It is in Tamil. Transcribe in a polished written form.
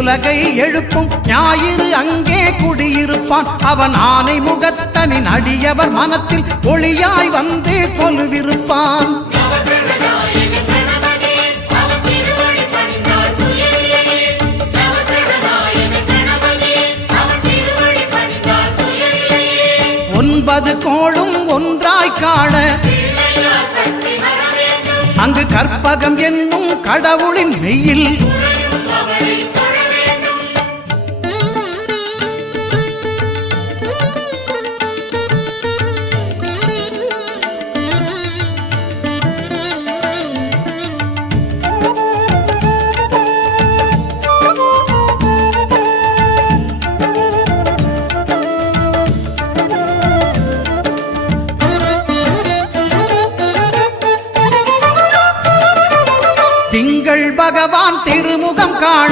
உலகை எழுப்பும் ஞாயிறு அங்கே குடியிருப்பான். அவன் ஆனை முகத்தனின் அடியவர் மனத்தில் ஒளியாய் வந்து கொலுவிருப்பான். ஒன்பது கோளும் ஒன்றாய் காண அங்கு கற்பகம் என்னும் கடவுளின் மெய்யில் திங்கள் பகவான் திருமுகம் காண